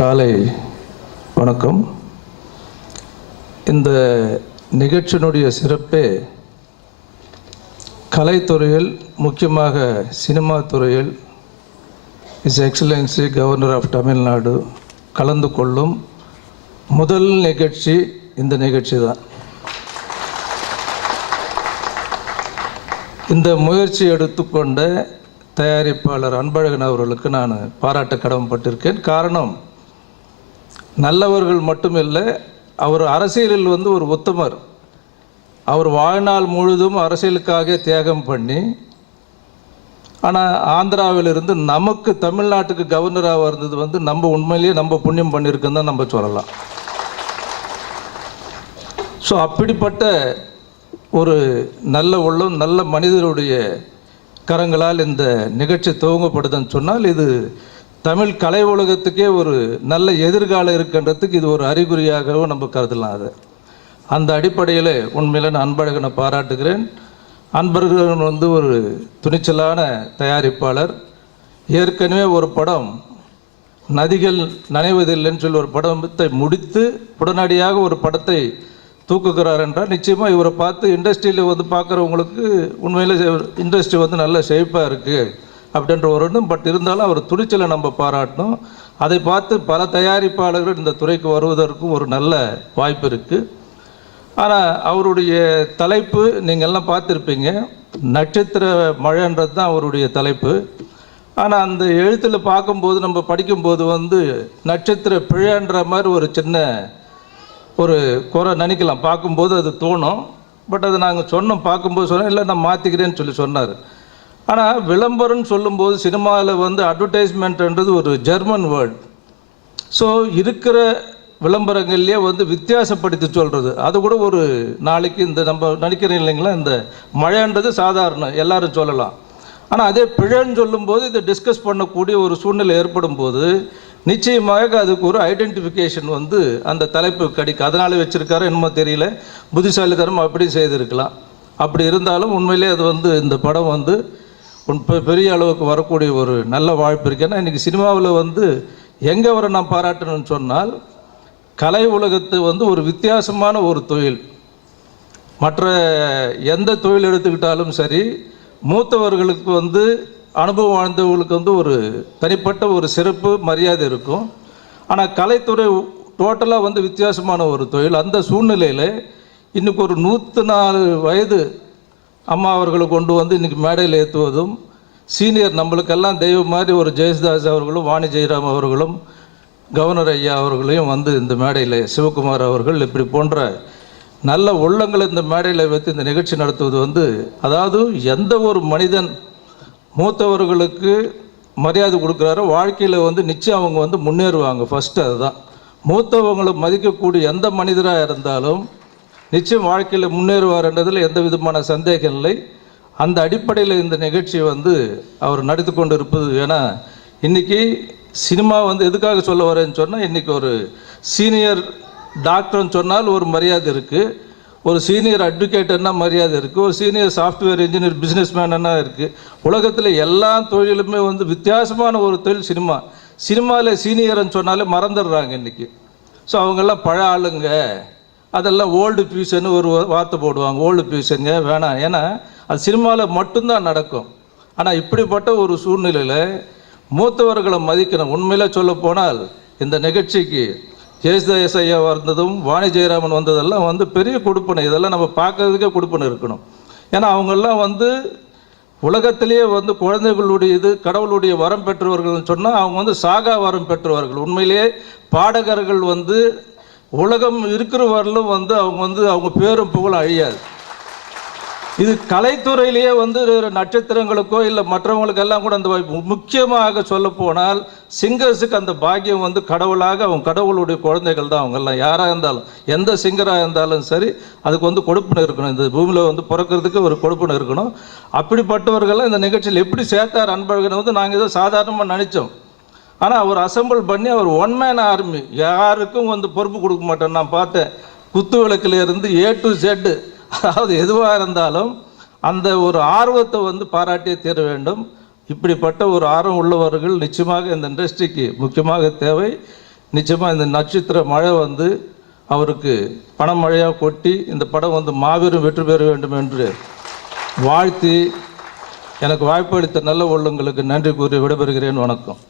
காலை வணக்கம். இந்த நிகழ்ச்சியினுடைய சிறப்பே கலைத்துறையில், முக்கியமாக சினிமா துறையில் his excellency governor of Tamil Nadu கலந்து கொள்ளும் முதல் நிகழ்ச்சி இந்த நிகழ்ச்சி தான். இந்த முயற்சி எடுத்துக்கொண்ட தயாரிப்பாளர் அன்பழகன் அவர்களுக்கு நான் பாராட்ட கடமைப்பட்டிருக்கேன். காரணம், நல்லவர்கள் மட்டுமில்லை, அவர் அரசியலில் ஒரு உத்தமர். அவர் வாழ்நாள் முழுதும் அரசியலுக்காக தியாகம் பண்ணி, ஆனால் ஆந்திராவிலிருந்து நமக்கு தமிழ்நாட்டுக்கு கவர்னராக இருந்தது நம்ம உண்மையிலேயே நம்ம புண்ணியம் பண்ணியிருக்குன்னு தான் நம்ம சொல்லலாம். ஸோ அப்படிப்பட்ட ஒரு நல்ல உள்ளம், நல்ல மனிதருடைய கரங்களால் இந்த நிகழ்ச்சி துவங்கப்படுதுன்னு சொன்னால், இது தமிழ் கலை உலகத்துக்கே ஒரு நல்ல எதிர்காலம் இருக்கின்றதுக்கு இது ஒரு அறிகுறியாகவும் நம்ம கருதலாம். அது அந்த அடிப்படையில் உண்மையில் நான் அன்பழகனை பாராட்டுகிறேன். அன்பழகன் ஒரு துணிச்சலான தயாரிப்பாளர். ஏற்கனவே ஒரு படம் நதிகள் நனைவதில்லைன்னு சொல்லி ஒரு படத்தை முடித்து உடனடியாக ஒரு படத்தை தூக்குகிறார் என்றால், நிச்சயமாக இவரை பார்த்து இண்டஸ்ட்ரியில் பார்க்குறவங்களுக்கு உண்மையில் இண்டஸ்ட்ரி நல்ல ஷேப்பாக இருக்குது அப்படின்ற ஒரு பட் இருந்தாலும் அவர் துணிச்சலை நம்ம பாராட்டணும். அதை பார்த்து பல தயாரிப்பாளர்கள் இந்த துறைக்கு வருவதற்கும் ஒரு நல்ல வாய்ப்பு இருக்குது. ஆனால் அவருடைய தலைப்பு நீங்கள்லாம் பார்த்துருப்பீங்க, நட்சத்திர மழைன்றது தான் அவருடைய தலைப்பு. ஆனால் அந்த எழுத்தில் பார்க்கும்போது, நம்ம படிக்கும்போது நட்சத்திர பிழைன்ற மாதிரி ஒரு சின்ன ஒரு குறை நினைக்கலாம். பார்க்கும்போது அது தோணும். பட் அதை நாங்கள் பார்க்கும்போது சொன்னோம், இல்லை நான் மாற்றிக்கிறேன்னு சொல்லி சொன்னார். ஆனால் விளம்பரம்னு சொல்லும்போது சினிமாவில் அட்வர்டைஸ்மெண்ட்ன்றது ஒரு ஜெர்மன் வேர்டு. ஸோ இருக்கிற விளம்பரங்கள்லேயே வித்தியாசப்படுத்தி சொல்கிறது, அது கூட ஒரு நாளைக்கு இந்த நம்ம நினைக்கிறோம் இல்லைங்களா, இந்த மழைன்றது சாதாரணம் எல்லாரும் சொல்லலாம். ஆனால் அதே பிழைன்னு சொல்லும்போது இதை டிஸ்கஸ் பண்ணக்கூடிய ஒரு சூழ்நிலை ஏற்படும் போது நிச்சயமாக அதுக்கு ஒரு ஐடென்டிஃபிகேஷன் அந்த தலைப்பு கிடைக்கும். அதனால வச்சுருக்காரோ என்னமோ தெரியல, புத்திசாலித்தனம் அப்படி செய்திருக்கலாம். அப்படி இருந்தாலும் உண்மையிலே அது இந்த படம் பெரிய அளவுக்கு வரக்கூடிய ஒரு நல்ல வாய்ப்பு இருக்குது. ஏன்னா இன்றைக்கி சினிமாவில் எங்கே வர நான் பாராட்டணும்னு சொன்னால், கலை உலகத்து ஒரு வித்தியாசமான ஒரு தொழில். மற்ற எந்த தொழில் எடுத்துக்கிட்டாலும் சரி, மூத்தவர்களுக்கு அனுபவம் வாழ்ந்தவர்களுக்கு ஒரு தனிப்பட்ட ஒரு சிறப்பு மரியாதை இருக்கும். ஆனால் கலைத்துறை டோட்டலாக வித்தியாசமான ஒரு தொழில். அந்த சூழ்நிலையில் இன்றைக்கி ஒரு 104 வயது அம்மா அவர்களை கொண்டு இன்றைக்கி மேடையில் ஏற்றுவதும், சீனியர் நம்மளுக்கெல்லாம் தெய்வம் மாதிரி ஒரு ஜெயசுதாஸ் அவர்களும், வாணி ஜெயராம் அவர்களும், கவர்னர் ஐயா அவர்களையும் இந்த மேடையில் சிவகுமார் அவர்கள், இப்படி போன்ற நல்ல உள்ளங்களை இந்த மேடையில் வைத்து இந்த நிகழ்ச்சி நடத்துவது அதாவது எந்த ஒரு மனிதன் மூத்தவர்களுக்கு மரியாதை கொடுக்குறாரோ வாழ்க்கையில் நிச்சயம் அவங்க முன்னேறுவாங்க. ஃபஸ்ட்டு அதுதான். மூத்தவங்களை மதிக்கக்கூடிய எந்த மனிதராக இருந்தாலும் நிச்சயம் வாழ்க்கையில் முன்னேறுவார்ன்றதில் எந்த விதமான சந்தேகம் இல்லை. அந்த அடிப்படையில் இந்த நிகழ்ச்சியை அவர் நடத்தி கொண்டு இருப்பது. ஏன்னா இன்றைக்கி சினிமா எதுக்காக சொல்ல வரேன்னு சொன்னால், இன்றைக்கி ஒரு சீனியர் டாக்டர்னு சொன்னால் ஒரு மரியாதை இருக்குது, ஒரு சீனியர் அட்வொகேட்னா மரியாதை இருக்குது, ஒரு சீனியர் சாஃப்ட்வேர் இன்ஜினியர் பிஸ்னஸ் மேனா இருக்குது. உலகத்தில் எல்லா தொழிலுமே வித்தியாசமான ஒரு தொழில் சினிமா. சினிமாவில் சீனியர்னு சொன்னாலே மறந்துடுறாங்க இன்றைக்கி. ஸோ அவங்கெல்லாம் பழ ஆளுங்க, அதெல்லாம் ஓல்டு பியூசன்னு ஒரு வார்த்தை போடுவாங்க. ஓல்டு பியூசனுங்க வேணாம், ஏன்னா அது சினிமாவில் மட்டும்தான் நடக்கும். ஆனால் இப்படிப்பட்ட ஒரு சூழ்நிலையில் மூத்தவர்களை மதிக்கணும். உண்மையில் சொல்ல போனால் இந்த நிகழ்ச்சிக்கு ஜெயசுதாஸ் ஐயா வந்ததும், வாணி ஜெயராமன் வந்ததெல்லாம் பெரிய கொடுப்பனை. இதெல்லாம் நம்ம பார்க்கறதுக்கே கொடுப்பனை இருக்கணும். ஏன்னா அவங்கெல்லாம் உலகத்திலேயே குழந்தைகளுடைய கடவுளுடைய வரம் பெற்றவர்கள்னு சொன்னால் அவங்க சாகா வரம் பெற்றவர்கள். உண்மையிலேயே பாடகர்கள் உலகம் இருக்கிற வரலும் அவங்க அவங்க பேரும் புகழும் அழியாது. இது கலைத்துறையிலேயே நட்சத்திரங்களுக்கோ இல்லை மற்றவங்களுக்கெல்லாம் கூட அந்த வாய்ப்பு. முக்கியமாக சொல்ல போனால் சிங்கர்ஸுக்கு அந்த பாக்கியம் கடவுளாக, அவங்க கடவுளுடைய குழந்தைகள் தான் அவங்கெல்லாம். யாராக இருந்தாலும், எந்த சிங்கராக இருந்தாலும் சரி, அதுக்கு கொடுப்பனை இருக்கணும். இந்த பூமியில் பிறக்கிறதுக்கு ஒரு கொடுப்பனை இருக்கணும். அப்படிப்பட்டவர்கள்லாம் இந்த நிகழ்ச்சியில் எப்படி சேர்த்தார் அன்பழகன் நாங்கள் ஏதோ சாதாரணமாக நினச்சோம். ஆனால் அவர் அசம்பிள் பண்ணி அவர் ஒன் மேன் ஆர்மி, யாருக்கும் பொறுப்பு கொடுக்க மாட்டேன். நான் பார்த்தேன், குத்து விளக்கிலிருந்து A to Z, அதாவது எதுவாக இருந்தாலும் அந்த ஒரு ஆர்வத்தை பாராட்டியே தீர வேண்டும். இப்படிப்பட்ட ஒரு ஆர்வம் உள்ளவர்கள் நிச்சயமாக இந்த இண்டஸ்ட்ரிக்கு முக்கியமாக தேவை. நிச்சயமாக இந்த நட்சத்திர மழை வந்து அவருக்கு பணமழையாக கொட்டி இந்த படம் வந்து மாபெரும் வெற்றி பெற வேண்டும் என்று வாழ்த்தி எனக்கு வாய்ப்பளித்த நல்ல உள்ளங்களுக்கு நன்றி கூறி விடைபெறுகிறேன். வணக்கம்.